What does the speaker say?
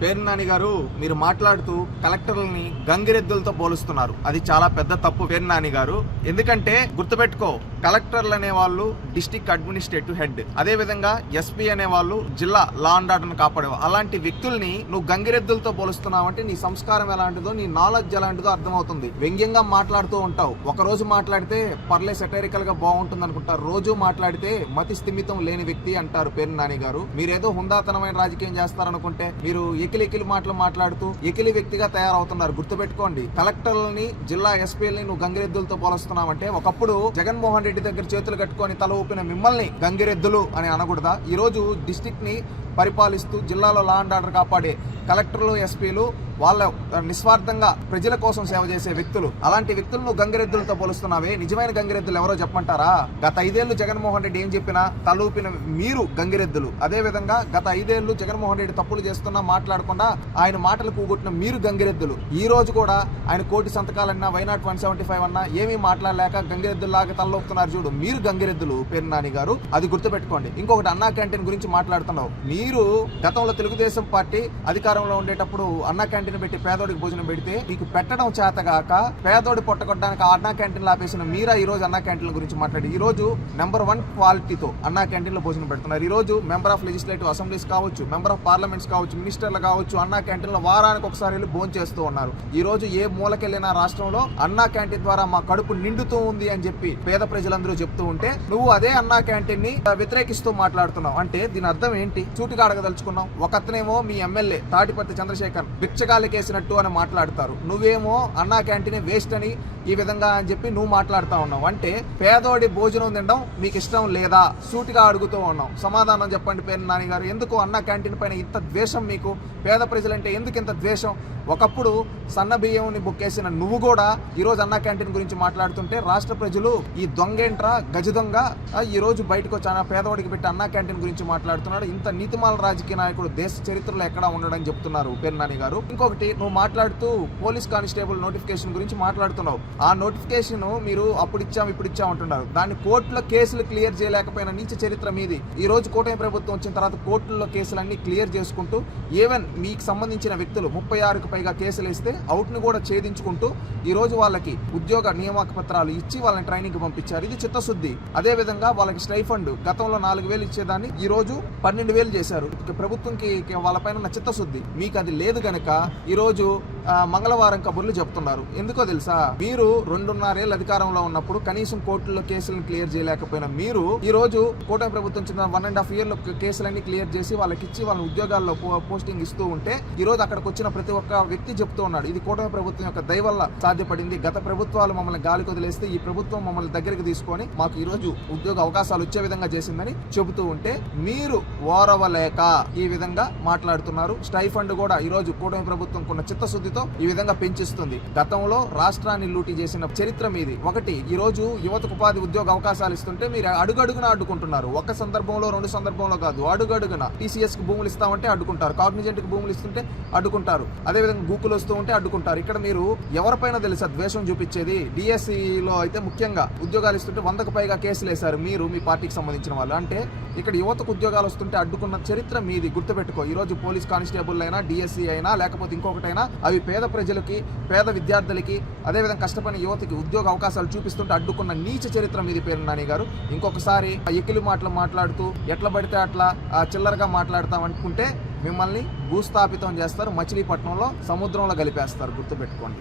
పేరు నాని గారు, మీరు మాట్లాడుతూ కలెక్టర్లని గంగిరెద్దులతో పోలుస్తున్నారు. అది చాలా పెద్ద తప్పు పేరు నాని గారు. ఎందుకంటే గుర్తుపెట్టుకో, కలెక్టర్లు అనే వాళ్ళు డిస్ట్రిక్ట్ అడ్మినిస్ట్రేటివ్ హెడ్, అదే విధంగా ఎస్పీ అనే వాళ్ళు జిల్లా లా అండ్ ఆర్డర్ని కాపాడేవారు. అలాంటి వ్యక్తుల్ని నువ్వు గంగిరెద్దులతో పోలుస్తున్నావు అంటే నీ సంస్కారం ఎలాంటిదో, నీ నాలెడ్జ్ ఎలాంటిదో అర్థమవుతుంది. వ్యంగ్యంగా మాట్లాడుతూ ఉంటావు. ఒక రోజు మాట్లాడితే పర్లే సెటైరికల్ గా బాగుంటుంది అనుకుంటారు, రోజు మాట్లాడితే మతి స్థిమితం లేని వ్యక్తి అంటారు పేరు నాని గారు. మీరేదో హుందాతనమైన రాజకీయం చేస్తారనుకుంటే మీరు ఎకిలి మాటలు మాట్లాడుతూ ఎకిలి వ్యక్తిగా తయారవుతున్నారు. గుర్తుపెట్టుకోండి, కలెక్టర్లని జిల్లా ఎస్పీలని నువ్వు గంగిరెద్దులతో పోలుస్తున్నావంటే ఒకప్పుడు జగన్మోహన్ రెడ్డి దగ్గర చేతులు కట్టుకొని తల ఊపిన మిమ్మల్ని గంగిరెద్దులు అని అనకూడదా? ఈ రోజు డిస్ట్రిక్ట్ ని పరిపాలిస్తూ జిల్లాలో లా అండ్ ఆర్డర్ కాపాడే కలెక్టర్లు, ఎస్పీలు వాళ్ళ నిస్వార్థంగా ప్రజల కోసం సేవ చేసే వ్యక్తులు. అలాంటి వ్యక్తులను గంగిరెద్దులతో పోలుస్తున్నావే, నిజమైన గంగిరెద్దులు ఎవరో చెప్పమంటారా? గత 5 ఏళ్లు జగన్మోహన్ రెడ్డి ఏం చెప్పినా తలూపిన మీరు గంగిరెద్దులు. అదే విధంగా గత 5 ఏళ్లు జగన్మోహన్ రెడ్డి తప్పులు చేస్తున్నా మాట్లాడకుండా ఆయన మాటలు కూగొట్టిన మీరు గంగిరెద్దులు. ఈ రోజు కూడా ఆయన కోటి సంతకాలన్నా వైనాట్ 175 అన్నా ఏమీ మాట్లాడలేక గంగిరెద్దుల్లాగా తలలోపుతున్నారు చూడు, మీరు గంగిరెద్దులు పేరు నాని గారు. అది గుర్తుపెట్టుకోండి. ఇంకొకటి, అన్నా క్యాంటీన్ గురించి మాట్లాడుతున్నావు. మీరు గతంలో తెలుగుదేశం పార్టీ అధికారంలో ఉండేటప్పుడు అన్నా క్యాంటీన్ పెట్టి పేదోడికి భోజనం పెడితే మీకు పెట్టడం చేతగాక పేదోడి పొట్టగొట్టడానికి అన్నా క్యాంటీన్లు ఆపేసిన మీరా ఈ రోజు అన్నా క్యాంటీన్ల గురించి మాట్లాడి ఈ రోజు నెంబర్ 1 క్వాలిటీతో అన్నా క్యాంటీన్లో భోజనం పెడుతున్నారు. ఈ రోజు మెంబర్ ఆఫ్ లెజిస్లేటివ్ అసెంబ్లీస్ కావచ్చు, మెంబర్ ఆఫ్ పార్లమెంట్స్ కావచ్చు, మినిస్టర్లు కావచ్చు, అన్నా క్యాంటీన్లో వారానికి ఒకసారి వెళ్ళి భోజనం చేస్తూ ఉన్నారు. ఈ రోజు ఏ మూలకెళ్ళినా రాష్ట్రంలో అన్నా క్యాంటీన్ ద్వారా మా కడుపు నిండుతూ ఉంది అని చెప్పి పేద ప్రజలందరూ చెప్తూ ఉంటే నువ్వు అదే అన్నా క్యాంటీన్ ని వ్యతిరేకిస్తూ మాట్లాడుతున్నావు. అంటే దీని అర్థం ఏంటి? చూటిగా అడగదలుచుకున్నావు. ఒకతనేమో మీ ఎమ్మెల్యే తాటిపత్తి చంద్రశేఖర్ బిచ్చగాళ్ళకేసినట్టు అని మాట్లాడతారు, నువ్వేమో అన్నా క్యాంటీన్ వేస్ట్ అని ఈ విధంగా అని చెప్పి నువ్వు మాట్లాడుతూ ఉన్నావు. అంటే పేదోడి భోజనం తినడం మీకు ఇష్టం లేదా? సూటిగా అడుగుతూ ఉన్నావు. సమాధానం చెప్పండి పేరు నాని గారు. ఎందుకు అన్నా క్యాంటీన్ పైన ఇంత ద్వేషం మీకు? పేద ప్రజలంటే ఎందుకు ఇంత ద్వేషం? ఒకప్పుడు సన్న బియ్యంని బుక్కేసిన నువ్వు కూడా ఈరోజు అన్నా క్యాంటీన్ గురించి మాట్లాడుతుంటే రాష్ట్ర ప్రజలు ఈ దొంగేంట్రా గజ దొంగ ఈ రోజు బయటకు వచ్చి పేదవాడికి పెట్టి అన్నా క్యాంటీన్ గురించి మాట్లాడుతున్నాడు. ఇంత నీతిమాల రాజకీయ నాయకుడు దేశ చరిత్రలో ఎక్కడా ఉండడని చెప్తున్నారు పేరు నాని గారు. ఇంకొకటి, నువ్వు మాట్లాడుతూ పోలీస్ కానిస్టేబుల్ నోటిఫికేషన్ గురించి మాట్లాడుతున్నావు. ఆ నోటిఫికేషన్ మీరు అప్పుడు ఇచ్చాం ఇప్పుడు ఇచ్చాం అంటున్నారు. దాన్ని కోర్టులో కేసులు క్లియర్ చేయలేకపోయిన నీచ చరిత్ర మీది. ఈ రోజు కూటమి ప్రభుత్వం వచ్చిన తర్వాత కోర్టుల్లో కేసులన్నీ క్లియర్ చేసుకుంటూ ఈవెన్ మీకు సంబంధించిన వ్యక్తులు 36కు పైగా కేసులు ఇస్తే అవుట్ ని కూడా ఛేదించుకుంటూ ఈ రోజు వాళ్ళకి ఉద్యోగ నియామక పత్రాలు ఇచ్చి వాళ్ళని ట్రైనింగ్ పంపించారు. ఇది చిత్తశుద్ధి. అదే విధంగా వాళ్ళకి స్టైఫండ్ గతంలో 4,000 ఇచ్చేదాన్ని ఈ రోజు 12,000 చేశారు. ప్రభుత్వంకి వాళ్ళపైన చిత్తశుద్ధి. మీకు అది లేదు గనక ఈ రోజు మంగళవారం కబుర్లు చెప్తున్నారు. ఎందుకో తెలుసా? మీరు 2.5 ఏళ్ళు అధికారంలో ఉన్నప్పుడు కనీసం కోర్టుల్లో కేసులను క్లియర్ చేయలేకపోయినా మీరు ఈ రోజు కూటమి ప్రభుత్వం చిన్న 1.5 ఇయర్లో కేసులన్నీ క్లియర్ చేసి వాళ్ళకి ఇచ్చి వాళ్ళ ఉద్యోగాల్లో పోస్టింగ్ ఇస్తూ ఉంటే ఈ రోజు అక్కడికి వచ్చిన ప్రతి ఒక్క వ్యక్తి చెప్తూ ఉన్నాడు, ఇది కూటమి ప్రభుత్వం యొక్క దయ వల్ల సాధ్యపడింది. గత ప్రభుత్వాలు మమ్మల్ని గాలికి వదిలేస్తే ఈ ప్రభుత్వం మమ్మల్ని దగ్గరికి తీసుకొని మాకు ఈ రోజు ఉద్యోగ అవకాశాలు వచ్చే విధంగా చేసిందని చెబుతూ ఉంటే మీరు ఓరవలేక ఈ విధంగా మాట్లాడుతున్నారు. స్టైఫండ్ కూడా ఈ రోజు కూటమి ప్రభుత్వం కొన్న చిత్తశుద్ధితో ఈ విధంగా పెంచిస్తుంది. గతంలో రాష్ట్రాన్ని లూటీ చేసిన చరిత్ర మీది. ఒకటి, ఈ రోజు యువతకు ఉపాధి ఉద్యోగ అవకాశాలు ఇస్తుంటే మీరు అడుగడుగున అడ్డుకుంటున్నారు. ఒక సందర్భంలో 2 సందర్భంలో కాదు, అడుగడుగున టీసీఎస్ కి భూములు ఇస్తామంటే అడ్డుకుంటారు, కాగ్నిజెంట్ కి భూములు ఇస్తుంటే అడ్డుకుంటారు, అదేవిధంగా గూకులు వస్తూ ఉంటే అడ్డుకుంటారు. ఇక్కడ మీరు ఎవరిపైన తెలుసా ద్వేషం చూపించేది? డిఎస్సిలో అయితే ముఖ్యంగా ఉద్యోగాలు ఇస్తుంటే 100కు పైగా కేసులు వేశారు మీరు, మీ పార్టీకి సంబంధించిన వాళ్ళు. అంటే ఇక్కడ యువతకు ఉద్యోగాలు వస్తుంటే అడ్డుకున్న చరిత్ర మీది. గుర్తుపెట్టుకో. ఈ రోజు పోలీస్ కానిస్టేబుల్ అయినా, డిఎస్సి అయినా, లేకపోతే ఇంకొకటైనా అవి పేద ప్రజలకి, పేద విద్యార్థులకి, అదేవిధంగా కష్టపడిన యువతకి ఉద్యోగ అవకాశాలు చూపిస్తుంటే అడ్డుకున్న నీచ చరిత్ర మీది పేరు నాని గారు. ఇంకొకసారి ఎకిలి మాటలు మాట్లాడుతూ ఎట్లా పడితే అట్లా చిల్లరగా మాట్లాడతాం అనుకుంటే మిమ్మల్ని భూస్థాపితం చేస్తారు, మచిలీపట్నంలో సముద్రంలో కలిపేస్తారు. గుర్తుపెట్టుకోండి.